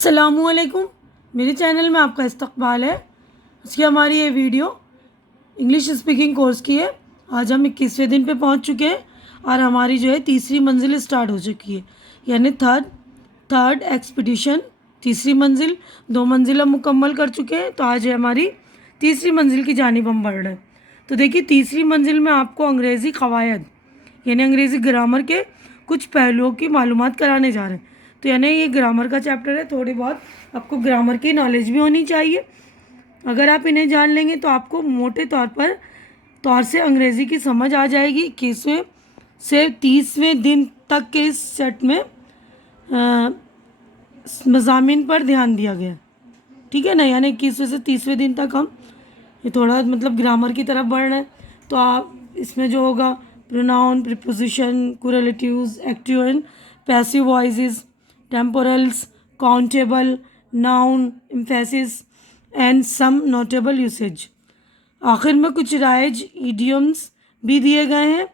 अस्सलामुअलैकुम। मेरे चैनल में आपका इस्तकबाल है। इसकी हमारी ये वीडियो इंग्लिश स्पीकिंग कोर्स की है। आज हम 21वें दिन पे पहुंच चुके हैं और हमारी जो है तीसरी मंजिल स्टार्ट हो चुकी है, यानी थर्ड एक्सपीडिशन। तीसरी मंजिल, 2 मंजिल हम मुकम्मल कर चुके हैं, तो आज है हमारी तीसरी मंजिल की जानिब हम बढ़ रहे हैं। तो देखिए, तीसरी मंजिल में आपको अंग्रेज़ी क़वायद यानी अंग्रेज़ी ग्रामर के कुछ पहलुओं की मालूमात कराने जा रहे हैं। तो यानी ये ग्रामर का चैप्टर है, थोड़ी बहुत आपको ग्रामर की नॉलेज भी होनी चाहिए। अगर आप इन्हें जान लेंगे तो आपको मोटे तौर से अंग्रेज़ी की समझ आ जाएगी। 21वें से 30वें दिन तक के इस सेट में मज़ामीन पर ध्यान दिया गया, ठीक है ना। यानी 21वें से 30वें दिन तक हम ये थोड़ा मतलब ग्रामर की तरफ बढ़ रहे हैं। तो आप इसमें जो होगा pronoun, preposition, correlatives, active and passive voices, temporals, countable, noun, emphasis and some notable usage. आखिर में कुछ राइज इडियम्स भी दिए गए हैं।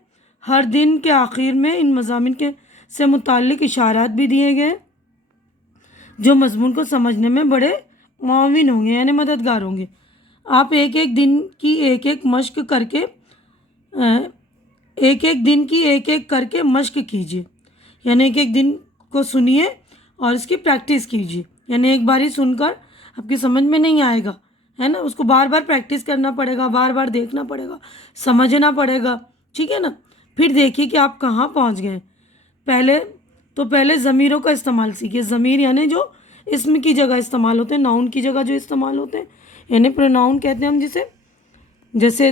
हर दिन के आखिर में इन मज़ामीन के से मुताल्लिक इशारात भी दिए गए जो मज़मून को समझने में बड़े मुआविन होंगे, यानी मददगार होंगे। आप एक एक दिन की एक एक करके मश्क कीजिए, यानी एक एक दिन को सुनिए और इसकी प्रैक्टिस कीजिए। यानी एक बार ही सुनकर आपकी समझ में नहीं आएगा, है ना, उसको बार बार प्रैक्टिस करना पड़ेगा, बार बार देखना पड़ेगा, समझना पड़ेगा, ठीक है ना। फिर देखिए कि आप कहाँ पहुँच गए। पहले ज़मीरों का इस्तेमाल सीखिए। ज़मीर यानी जो इसम की जगह इस्तेमाल होते हैं, नाउन की जगह जो इस्तेमाल होते हैं, यानी प्रोनाउन कहते हैं हम जिसे, जैसे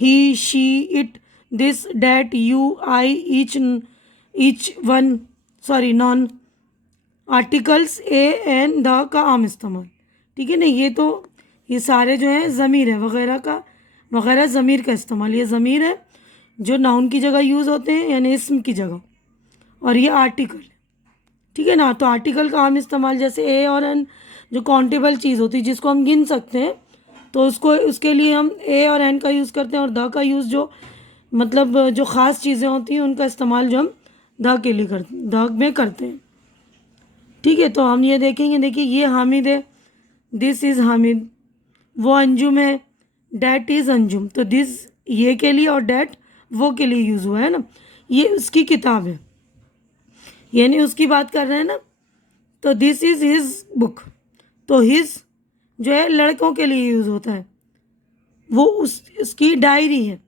he, she, it, this, that, you, I, each one, sorry none. Articles a an the का आम इस्तेमाल, ठीक है ना। ये सारे जो है ज़मीर है वगैरह ज़मीर का इस्तेमाल। ये ज़मीर है जो नाउन की जगह यूज़ होते हैं, यानी इसम की जगह, और ये आर्टिकल, ठीक है ना। तो आर्टिकल का आम इस्तेमाल जैसे ए और एन जो काउंटेबल चीज़ होती है जिसको हम गिन सकते हैं, तो उसके लिए हम ए और एन का यूज़ करते हैं। और द का यूज़ जो मतलब जो ख़ास चीज़ें होती हैं उनका इस्तेमाल जो हम द में करते हैं, ठीक है। तो हम ये देखेंगे, देखिए ये हामिद है, दिस इज़ हामिद। वो अंजुम है, डैट इज़ अंजुम। तो दिस ये के लिए और डैट वो के लिए यूज़ हुआ है ना। ये उसकी किताब है, यानी उसकी बात कर रहे हैं ना। तो दिस इज़ हिज बुक। तो हिज जो है लड़कों के लिए यूज़ होता है, वो उसकी डायरी है।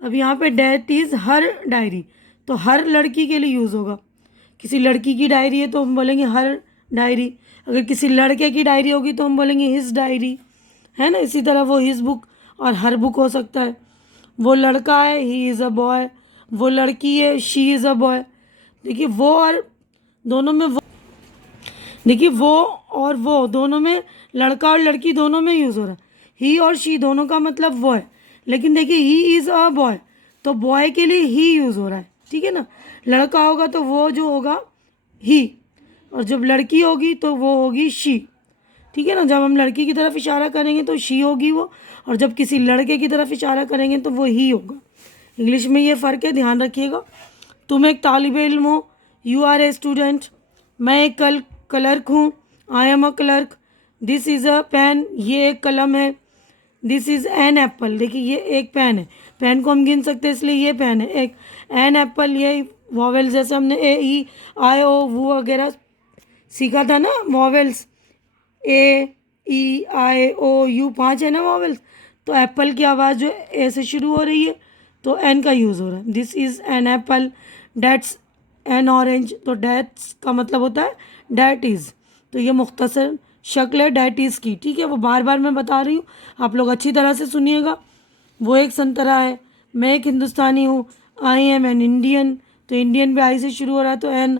अब यहाँ पे डैट इज़ हर डायरी, तो हर लड़की के लिए यूज़ होगा। किसी लड़की की डायरी है तो हम बोलेंगे हर डायरी, अगर किसी लड़के की डायरी होगी तो हम बोलेंगे हिज डायरी, है ना। इसी तरह वो हिज बुक और हर बुक हो सकता है। वो लड़का है, ही इज़ अ बॉय। वो लड़की है, शी इज़ अ बॉय। देखिए वो और दोनों में वो दोनों में, लड़का और लड़की दोनों में यूज़ हो रहा है। ही और शी दोनों का मतलब वो है, लेकिन देखिए ही इज़ अ बॉय, तो बॉय के लिए ही यूज़ हो रहा है, ठीक है ना। लड़का होगा तो वो जो होगा ही, और जब लड़की होगी तो वो होगी शी, ठीक है ना। जब हम लड़की की तरफ इशारा करेंगे तो शी होगी वो, और जब किसी लड़के की तरफ इशारा करेंगे तो वो ही होगा। इंग्लिश में ये फ़र्क है, ध्यान रखिएगा। तुम एक तालिब इल्म हो, यू आर ए स्टूडेंट। मैं एक क्लर्क हूँ, I am a clerk. This is a pen, ये एक कलम है। दिस इज़ एन एप्पल, देखिए ये एक पेन है, पेन को हम गिन सकते हैं इसलिए ये पेन है एक। एन एप्पल, ये वॉवेल्स जैसे हमने ए ई आई ओ वो वगैरह सीखा था ना, vowels A E I O you 5 है ना वॉवेल्स। तो एप्पल की आवाज़ जो ए से शुरू हो रही है तो एन का यूज़ हो रहा है। This is an apple, that's N orange. तो डैट्स का मतलब होता है डैट इज़, तो ये मुख्तसर शक्ल है डैट इज़ की, ठीक है। वो बार बार मैं बता रही हूँ, आप लोग अच्छी तरह से सुनिएगा। वो एक संतरा है, मैं एक हिंदुस्तानी हूँ, आई एम एन इंडियन। तो इंडियन भी आई से शुरू हो रहा है तो एन।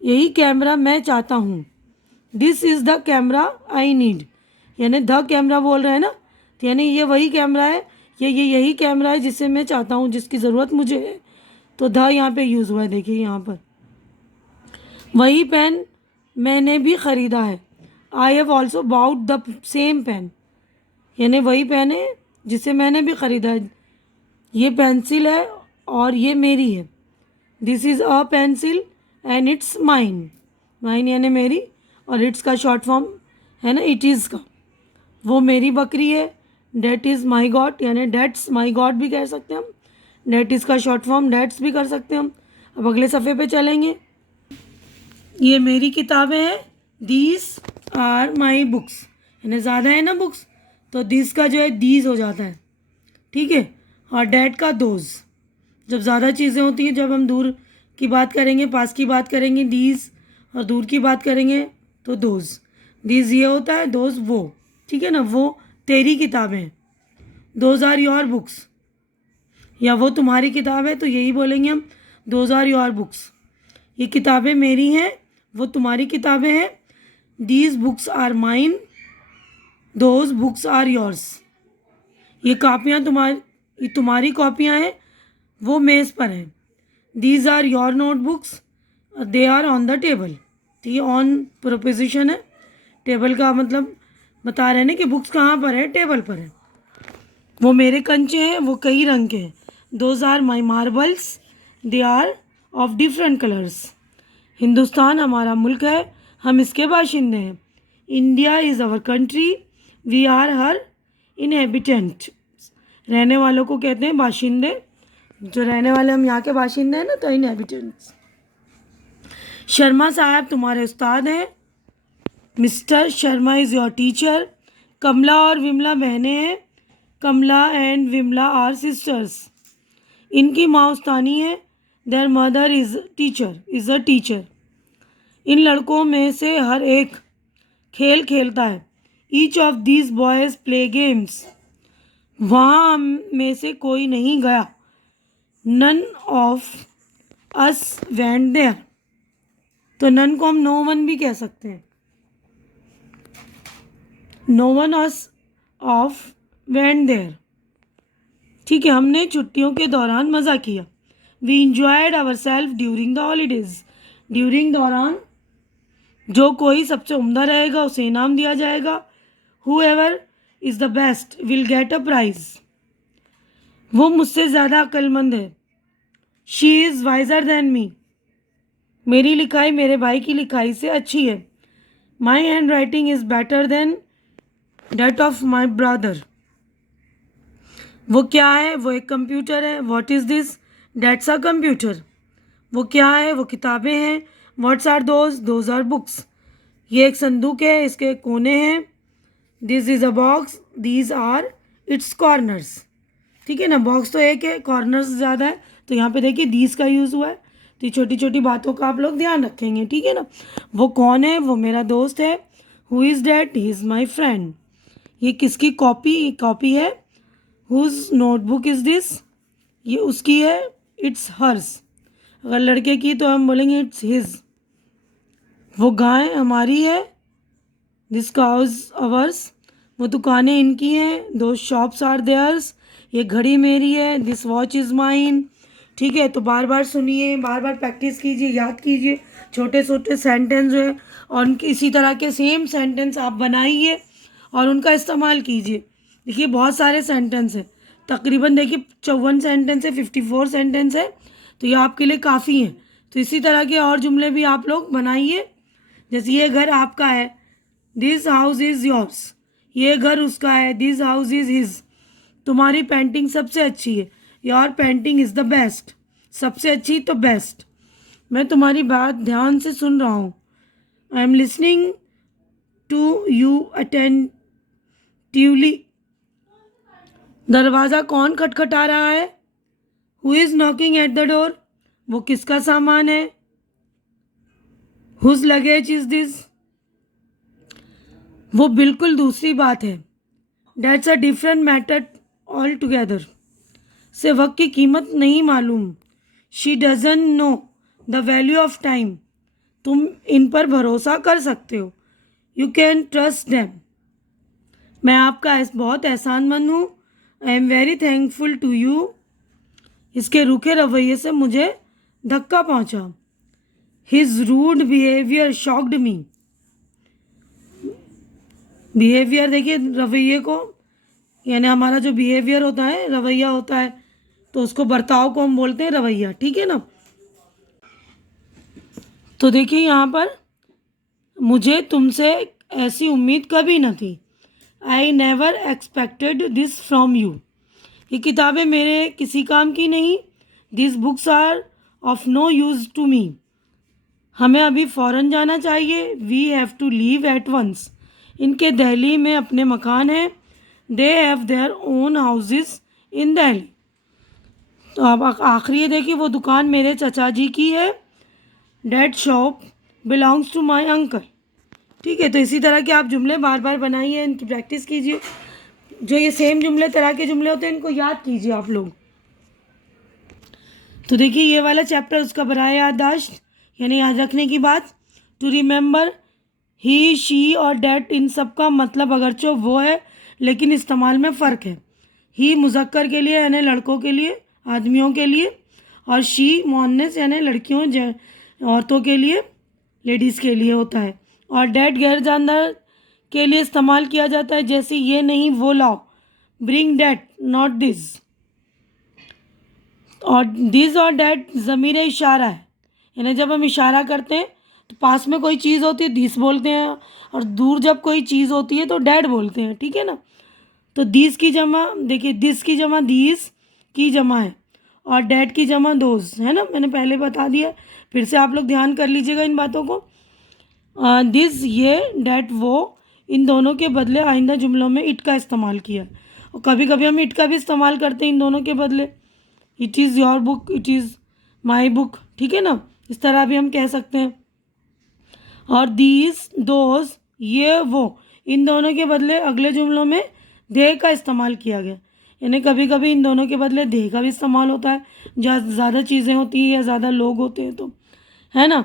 यही कैमरा मैं चाहता हूँ, this is the camera I need, यानी द कैमरा बोल रहे हैं ना, तो यानी ये वही कैमरा है, ये यही कैमरा है जिसे मैं चाहता हूँ, जिसकी ज़रूरत मुझे है। तो द यहाँ पे यूज़ हुआ है, देखिए यहाँ पर। वही पेन मैंने भी ख़रीदा है, I have also bought the same pen, यानी वही पेन है जिसे मैंने भी ख़रीदा है। ये पेंसिल है और ये मेरी है। This is a pencil and it's mine, mine यानी मेरी और इट्स का शॉर्ट फॉर्म है ना इट इज़ का। वो मेरी बकरी है, डेट इज़ माई गॉड, यानी डेट्स माई गॉड भी कह सकते हैं हम। डेट इज़ का शॉर्ट फॉर्म डेट्स भी कर सकते हैं हम। अब अगले सफ़े पे चलेंगे। ये मेरी किताबें हैं, दीज आर माई बुक्स, यानी ज़्यादा है ना बुक्स, तो दिस का जो है दीज हो जाता है, ठीक है। और डैट का दोज, जब ज़्यादा चीज़ें होती हैं, जब हम दूर की बात करेंगे, पास की बात करेंगे दीज, और दूर की बात करेंगे तो दोज। दीज ये होता है, दोज वो, ठीक है ना, वो तेरी किताबें हैं। दोज आर योर बुक्स, या वो तुम्हारी किताब है तो यही बोलेंगे हम, दोज आर योर बुक्स। ये किताबें मेरी हैं, वो तुम्हारी किताबें हैं। These books are mine, those books are yours. ये कापियाँ तुम्हारी कॉपियाँ हैं, वो मेज़ पर हैं। These are your notebooks, they are on the table. तो ये ऑन प्रोपोजिशन है, टेबल का मतलब बता रहे हैं ना कि बुक्स कहाँ पर है, टेबल पर है। वो मेरे कंचे हैं, वो कई रंग के हैं। Those are my marbles, they are of different colours. Hindustan हमारा मुल्क है, हम इसके बाशिंदे हैं। India is our country, we are her inhabitant. रहने वालों को कहते हैं बाशिंदे, जो रहने वाले हम यहाँ के बाशिंदे हैं ना, तो इनहेबिटेंट्स। शर्मा साहब तुम्हारे उस्ताद हैं, mister Sharma is your teacher. Kamala और विमला बहनें हैं, Kamala and Vimala are sisters. इनकी माँ उस्तानी है, their mother is a teacher. इन लड़कों में से हर एक खेल खेलता है, each of these boys play games. वहाँ में से कोई नहीं गया, none of us went there. तो नन को हम नो वन भी कह सकते हैं, no one us of went there, ठीक है। हमने छुट्टियों के दौरान मज़ा किया। We enjoyed our self during the holidays. During दौरान, जो कोई सबसे उम्दा रहेगा उसे इनाम दिया जाएगा। Whoever is the best will get a prize. वो मुझसे ज़्यादा अक्लमंद है, she is wiser than me. मेरी लिखाई मेरे भाई की लिखाई से अच्छी है। My hand writing is better than that of my brother. वो क्या है, वो एक कंप्यूटर है। What is this, that's a computer. वो क्या है, वो किताबें हैं। What's are those are books. ये एक संदूक है, इसके कोने हैं। This is a box, these are its corners, ठीक है ना। बॉक्स तो एक है, कॉर्नर्स ज़्यादा है, तो यहाँ पे देखिए दीज का यूज़ हुआ है। तो ये छोटी छोटी बातों का आप लोग ध्यान रखेंगे, ठीक है ना। वो कौन है, वो मेरा दोस्त है। Who is that, he is my friend. ये किसकी कॉपी है, हुज नोटबुक इज़ दिस, ये उसकी है, इट्स हर्स। अगर लड़के की तो हम बोलेंगे इट्स हिज। वो गाय हमारी है, दिस काउज अवर्स। वो दुकानें इनकी हैं, दो शॉप्स आर देयर्स। ये घड़ी मेरी है, दिस वॉच इज़ माइन, ठीक है। तो बार बार सुनिए, बार बार प्रैक्टिस कीजिए, याद कीजिए छोटे छोटे सेंटेंस जो है, और उनके इसी तरह के सेम सेंटेंस आप बनाइए और उनका इस्तेमाल कीजिए। देखिए बहुत सारे सेंटेंस हैं, तकरीबन देखिए 54 सेंटेंस है, 54 सेंटेंस है, तो ये आपके लिए काफ़ी हैं। तो इसी तरह के और जुमले भी आप लोग बनाइए। जैसे ये घर आपका है, दिस हाउस इज़ योर्स। ये घर उसका है, दिस हाउस इज़ हिज। तुम्हारी पेंटिंग सबसे अच्छी है, your painting is the best. सबसे अच्छी तो बेस्ट। मैं तुम्हारी बात ध्यान से सुन रहा हूँ, I am listening to you attentively. दरवाज़ा कौन खटखटा रहा है, who is knocking at the door. वो किसका सामान है, हुज लगेज इज़ दिस। वो बिल्कुल दूसरी बात है, dates a different matter all together. से वक्त की कीमत नहीं मालूम, she doesn't know the value of time. तुम इन पर भरोसा कर सकते हो, यू कैन ट्रस्ट देम। मैं आपका बहुत एहसानमंद हूँ, I am very thankful to you. इसके रूखे रवैये से मुझे धक्का पहुँचा, his rude behaviour shocked me. Behaviour देखिए रवैये को, यानी हमारा जो बिहेवियर होता है, रवैया होता है, तो उसको बर्ताव को हम बोलते हैं रवैया, ठीक है ना। तो देखिए यहाँ पर मुझे तुमसे ऐसी उम्मीद कभी न थी। I never expected this from you. ये किताबें मेरे किसी काम की नहीं। This books are of no use to me. हमें अभी फ़ौरन जाना चाहिए। We have to leave at once. इनके दिल्ली में अपने मकान हैं। They have their own houses in Delhi. तो अब आखिरी ये देखिए, वो दुकान मेरे चचा जी की है। That shop belongs to my uncle. ठीक है, तो इसी तरह के आप जुमले बार बार बनाइए, इनकी प्रैक्टिस कीजिए। जो ये सेम जुमले तरह के जुमले होते हैं इनको याद कीजिए आप लोग। तो देखिए ये वाला चैप्टर उसका बनाया याददाश्त, यानी याद रखने की बात। टू रिमेंबर, ही शी और डैट, इन सब का मतलब अगरचे वो है लेकिन इस्तेमाल में फ़र्क है। ही मुज़क्कर के लिए यानी लड़कों के लिए, आदमियों के लिए, और शी मुअन्नस यानी लड़कियों औरतों के लिए, लेडीज़ के लिए होता है। और डैट गैर जानदार के लिए इस्तेमाल किया जाता है, जैसे ये नहीं वो लाओ, ब्रिंग डैट नॉट दिस। और दिस और डैट ज़मीर इशारा है, यानी जब हम इशारा करते हैं तो पास में कोई चीज़ होती है दिस बोलते हैं, और दूर जब कोई चीज़ होती है तो डैट बोलते हैं। ठीक है ना। तो दिस की जमा देखिए, दिस की जमा दीस की जमा है, और डैट की जमा दोज है ना, मैंने पहले बता दिया। फिर से आप लोग ध्यान कर लीजिएगा इन बातों को। दिस ये, डैट वो, इन दोनों के बदले आइंदा जुमलों में इट का इस्तेमाल किया। और कभी कभी हम इट का भी इस्तेमाल करते हैं इन दोनों के बदले। It is your book, it is my book. ठीक है ना, इस तरह भी हम कह सकते हैं। और दीज, दोज, ये वो, इन दोनों के बदले अगले जुमलों में दे का इस्तेमाल किया गया। यानी कभी कभी इन दोनों के बदले दे का भी इस्तेमाल होता है जहाँ ज़्यादा चीज़ें होती हैं या ज़्यादा लोग होते हैं तो, है ना।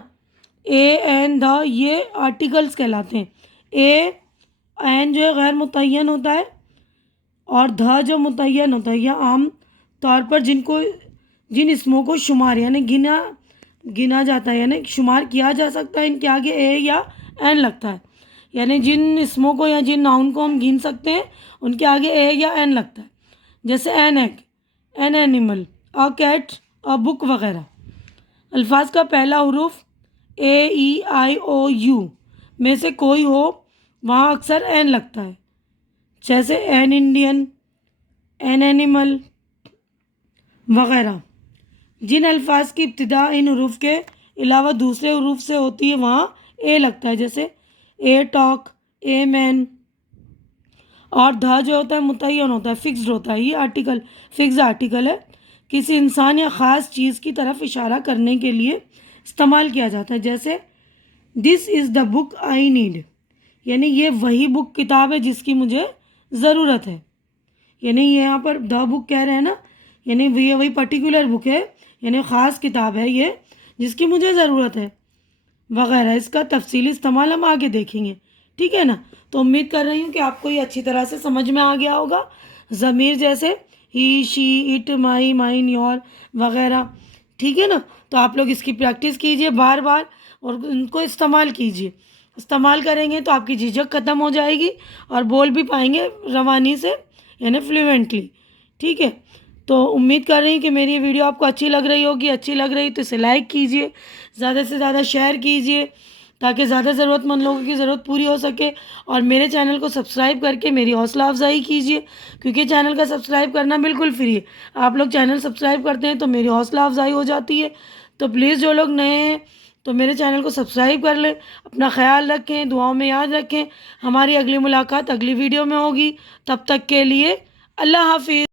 ए एन द, ये आर्टिकल्स कहलाते हैं। ए एन जो है गैर मुतय्यन होता है, और ध जो मुतय्यन होता है। यह आम तौर पर जिन इसमों को शुमार यानी गिना जाता है, यानी शुमार किया जा सकता है, इनके आगे ए या एन लगता है। यानी जिन इसमों को या जिन नाउन को हम गिन सकते हैं उनके आगे ए या एन लगता है। जैसे an egg, an animal, a cat, a book वगैरह। अल्फाज का पहला हुरूफ ए ई आई ओ यू में से कोई हो, वहाँ अक्सर एन लगता है। जैसे एन इंडियन, एन एनिमल वगैरह। जिन अल्फाज की इब्तिदा इन हरूफ के अलावा दूसरे हरूफ से होती है वहाँ ए लगता है। जैसे ए टॉक, ए मैन। और ध जो होता है मुतय्यन होता है, फिक्स्ड होता है। ये आर्टिकल फिक्स आर्टिकल है, किसी इंसान या ख़ास चीज़ की तरफ इशारा करने के लिए इस्तेमाल किया जाता है। जैसे this is the book I need, यानी ये वही बुक किताब है जिसकी मुझे ज़रूरत है। यानी ये यहाँ पर द बुक कह रहे हैं ना, यानी ये वही पर्टिकुलर बुक है, यानी ख़ास किताब है ये जिसकी मुझे ज़रूरत है वगैरह। इसका तफसीली इस्तेमाल हम आगे देखेंगे। ठीक है ना। तो उम्मीद कर रही हूँ कि आपको ये अच्छी तरह से समझ में आ गया होगा। ज़मीर जैसे he, she, it, my, mine, your वगैरह। ठीक है ना। तो आप लोग इसकी प्रैक्टिस कीजिए बार बार और उनको इस्तेमाल कीजिए। इस्तेमाल करेंगे तो आपकी झिझक ख़त्म हो जाएगी और बोल भी पाएंगे रवानी से, यानी फ्लुएंटली। ठीक है। तो उम्मीद कर रही हूँ कि मेरी ये वीडियो आपको अच्छी लग रही होगी। अच्छी लग रही तो इसे लाइक कीजिए, ज़्यादा से ज़्यादा शेयर कीजिए ताकि ज़्यादा ज़रूरतमंद लोगों की ज़रूरत पूरी हो सके। और मेरे चैनल को सब्सक्राइब करके मेरी हौसला अफजाई कीजिए, क्योंकि चैनल का सब्सक्राइब करना बिल्कुल फ्री है। आप लोग चैनल सब्सक्राइब करते हैं तो मेरी हौसला अफजाई हो जाती है। तो प्लीज़ जो लोग नए हैं तो मेरे चैनल को सब्सक्राइब कर लें। अपना ख्याल रखें, दुआओं में याद रखें। हमारी अगली मुलाकात अगली वीडियो में होगी। तब तक के लिए अल्लाह हाफिज़।